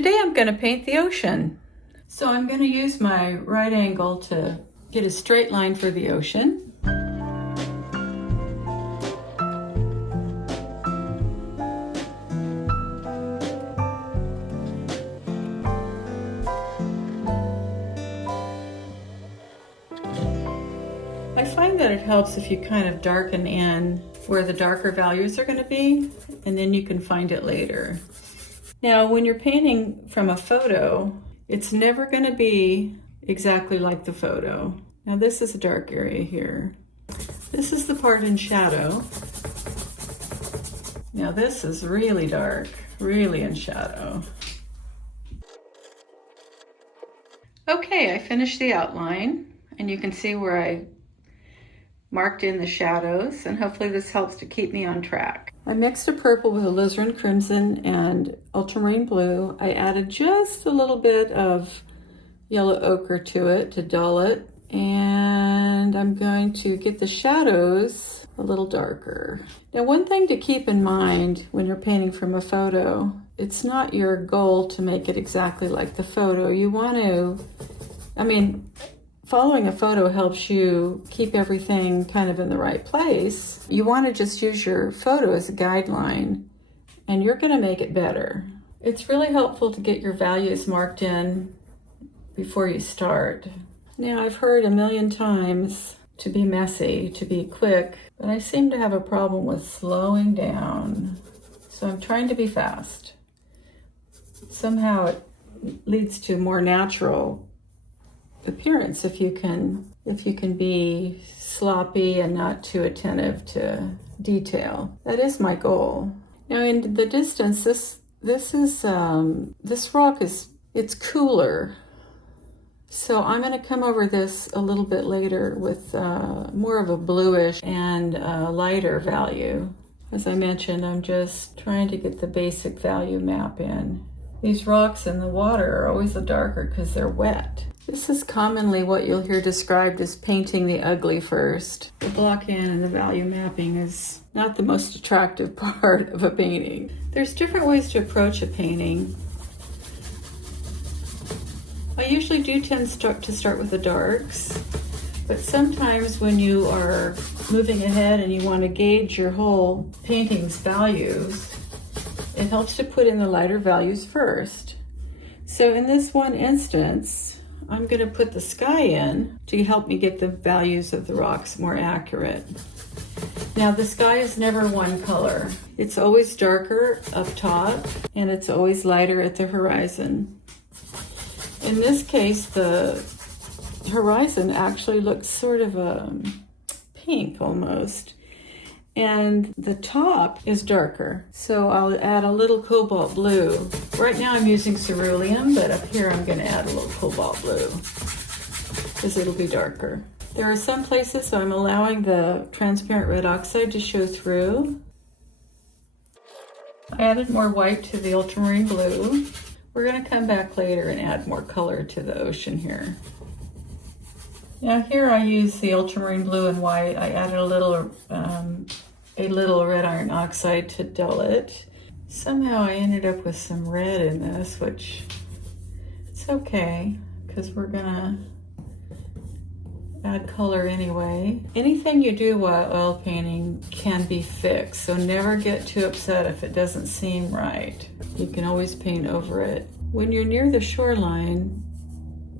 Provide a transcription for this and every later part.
Today I'm going to paint the ocean. So I'm going to use my right angle to get a straight line for the ocean. I find that it helps if you kind of darken in where the darker values are going to be, and then you can find it later. Now, when you're painting from a photo, it's never going to be exactly like the photo. Now, this is a dark area here. This is the part in shadow. Now, this is really dark, really in shadow. Okay, I finished the outline, and you can see where I marked in the shadows, and hopefully this helps to keep me on track. I mixed a purple with alizarin crimson and ultramarine blue. I added just a little bit of yellow ochre to it to dull it, and I'm going to get the shadows a little darker. Now, one thing to keep in mind when you're painting from a photo, it's not your goal to make it exactly like the photo. You want to, following a photo helps you keep everything kind of in the right place. You want to just use your photo as a guideline, and you're going to make it better. It's really helpful to get your values marked in before you start. Now, I've heard a million times to be messy, to be quick, but I seem to have a problem with slowing down. So I'm trying to be fast. Somehow it leads to more natural appearance if you can be sloppy and not too attentive to detail. That is my goal. Now, in the distance, this rock it's cooler, so I'm going to come over this a little bit later with more of a bluish and lighter value. As I mentioned, I'm just trying to get the basic value map in. These rocks in the water are always the darker because they're wet. This is commonly what you'll hear described as painting the ugly first. The block in and the value mapping is not the most attractive part of a painting. There's different ways to approach a painting. I usually do tend to start with the darks, but sometimes when you are moving ahead and you want to gauge your whole painting's values, it helps to put in the lighter values first. So in this one instance, I'm going to put the sky in to help me get the values of the rocks more accurate. Now, the sky is never one color. It's always darker up top, and it's always lighter at the horizon. In this case, the horizon actually looks sort of pink almost, and the top is darker. So I'll add a little cobalt blue. Right now I'm using cerulean, but up here I'm going to add a little cobalt blue because it'll be darker. There are some places I'm allowing the transparent red oxide to show through. I added more white to the ultramarine blue. We're going to come back later and add more color to the ocean here. Now here I use the ultramarine blue and white. I added a little red iron oxide to dull it. Somehow I ended up with some red in this, which it's okay because we're gonna add color anyway. Anything you do while oil painting can be fixed, so never get too upset if it doesn't seem right. You can always paint over it. When you're near the shoreline,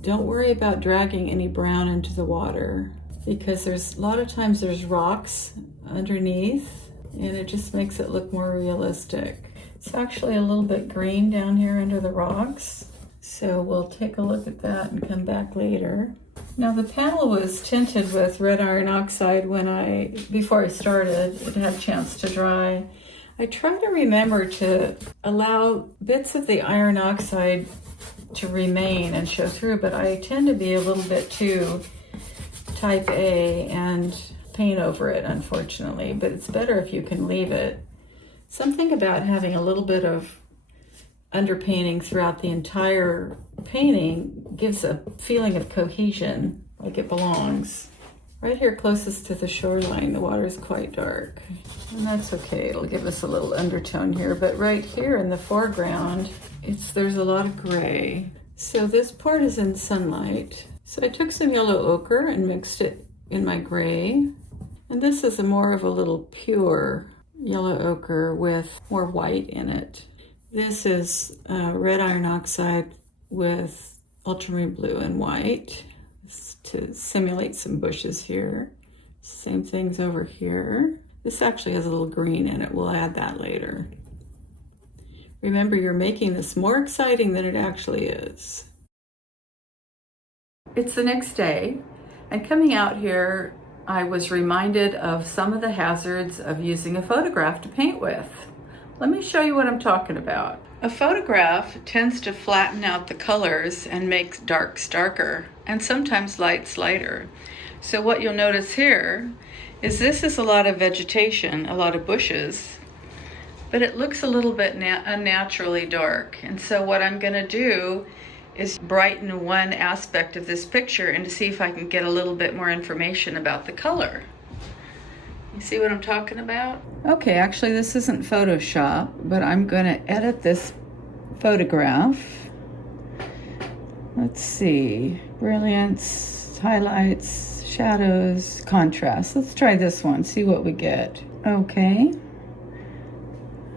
don't worry about dragging any brown into the water because a lot of times there's rocks underneath and it just makes it look more realistic. It's actually a little bit green down here under the rocks, so we'll take a look at that and come back later. Now, the panel was tinted with red iron oxide before I started. It had a chance to dry. I try to remember to allow bits of the iron oxide to remain and show through, but I tend to be a little bit too type A and paint over it, unfortunately, but it's better if you can leave it. Something about having a little bit of underpainting throughout the entire painting gives a feeling of cohesion, like it belongs. Right here closest to the shoreline, the water is quite dark. And that's okay, it'll give us a little undertone here. But right here in the foreground, there's a lot of gray. So this part is in sunlight. So I took some yellow ochre and mixed it in my gray. And this is more of a little pure yellow ochre with more white in it. This is red iron oxide with ultramarine blue and white to simulate some bushes here. Same things over here. This actually has a little green in it. We'll add that later. Remember, you're making this more exciting than it actually is. It's the next day, and coming out here, I was reminded of some of the hazards of using a photograph to paint with. Let me show you what I'm talking about. A photograph tends to flatten out the colors and make darks darker, and sometimes lights lighter. So what you'll notice here is this is a lot of vegetation, a lot of bushes, but it looks a little bit unnaturally dark. And so what I'm gonna do is brighten one aspect of this picture and to see if I can get a little bit more information about the color. You see what I'm talking about? Okay, actually this isn't Photoshop, but I'm gonna edit this photograph. Let's see, brilliance, highlights, shadows, contrast. Let's try this one, see what we get. Okay,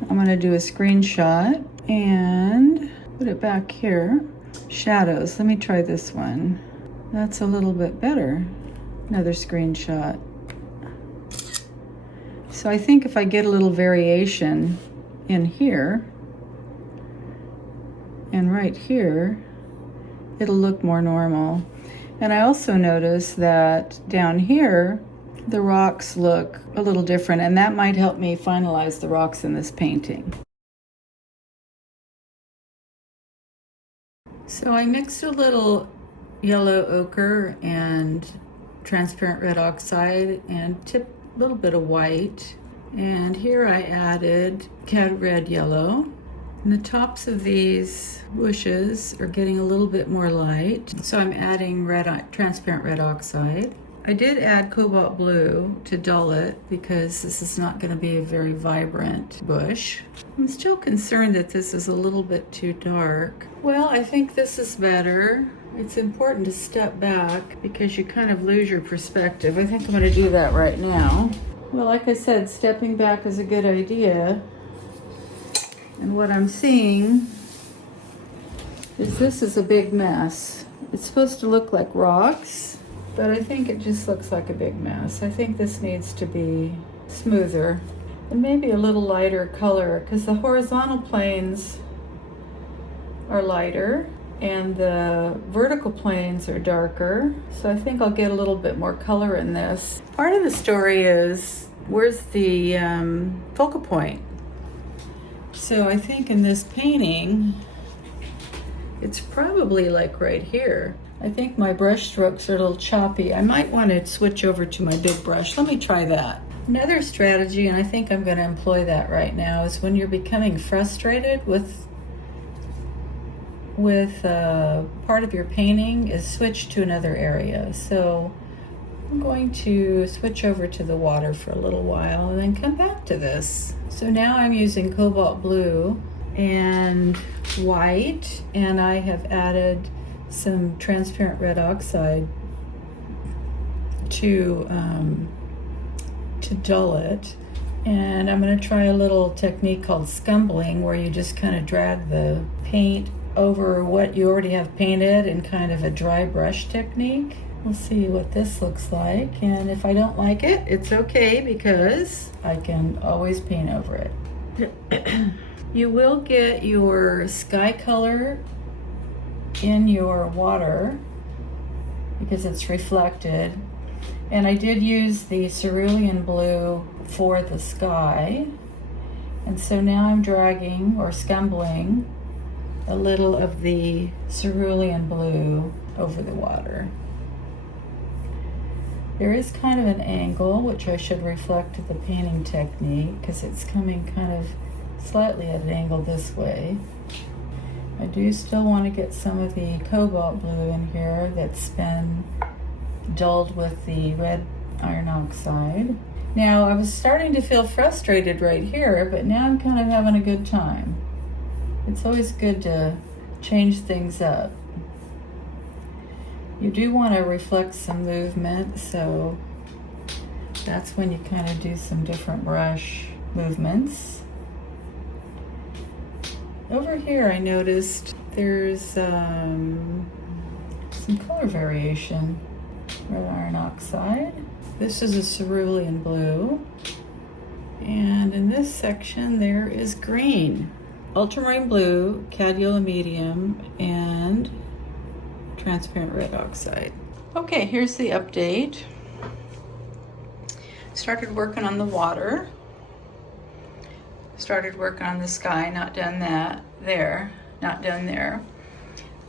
I'm gonna do a screenshot and put it back here. Shadows, let me try this one. That's a little bit better. Another screenshot. So I think if I get a little variation in here and right here, it'll look more normal. And I also notice that down here, the rocks look a little different, and that might help me finalize the rocks in this painting. So I mixed a little yellow ochre and transparent red oxide and a little bit of white. And here I added cad red yellow. And the tops of these bushes are getting a little bit more light. So I'm adding transparent red oxide. I did add cobalt blue to dull it because this is not going to be a very vibrant bush. I'm still concerned that this is a little bit too dark. Well, I think this is better. It's important to step back because you kind of lose your perspective. I think I'm going to do that right now. Well, like I said, stepping back is a good idea. And what I'm seeing is this is a big mess. It's supposed to look like rocks, but I think it just looks like a big mess. I think this needs to be smoother and maybe a little lighter color because the horizontal planes are lighter and the vertical planes are darker. So I think I'll get a little bit more color in this. Part of the story is, where's the focal point? So I think in this painting, it's probably like right here. I think my brush strokes are a little choppy. I might want to switch over to my big brush. Let me try that. Another strategy, and I think I'm going to employ that right now, is when you're becoming frustrated with part of your painting, is switch to another area. So I'm going to switch over to the water for a little while and then come back to this. So now I'm using cobalt blue and white, and I have added some transparent red oxide to dull it. And I'm going to try a little technique called scumbling, where you just kind of drag the paint over what you already have painted in kind of a dry brush technique. We'll see what this looks like, and if I don't like it, it's okay because I can always paint over it. You will get your sky color in your water because it's reflected, and I did use the cerulean blue for the sky, and so now I'm dragging or scumbling a little of the cerulean blue over the water. There is kind of an angle, which I should reflect the painting technique because it's coming kind of slightly at an angle this way. I do still want to get some of the cobalt blue in here that's been dulled with the red iron oxide. Now, I was starting to feel frustrated right here, but now I'm kind of having a good time. It's always good to change things up. You do want to reflect some movement, so that's when you kind of do some different brush movements. Over here I noticed there's some color variation. Red iron oxide. This is a cerulean blue. And in this section there is green. Ultramarine blue, cadmium medium, and transparent red oxide. Okay, here's the update. Started working on the water. Started working on the sky, not done that. There, not done there.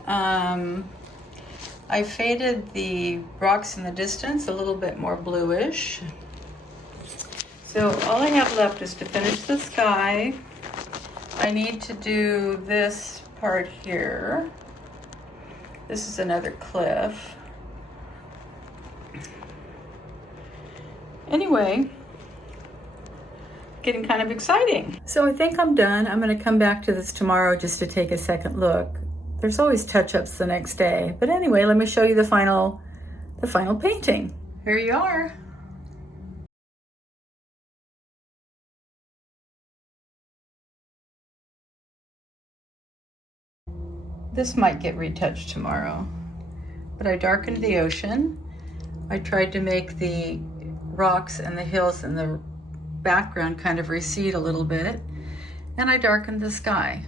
I faded the rocks in the distance a little bit more bluish. So all I have left is to finish the sky. I need to do this part here. This is another cliff. Anyway, getting kind of exciting. So I think I'm done. I'm going to come back to this tomorrow just to take a second look. There's always touch-ups the next day. But anyway, let me show you the final painting. Here you are. This might get retouched tomorrow, but I darkened the ocean. I tried to make the rocks and the hills in the background kind of recede a little bit, and I darkened the sky.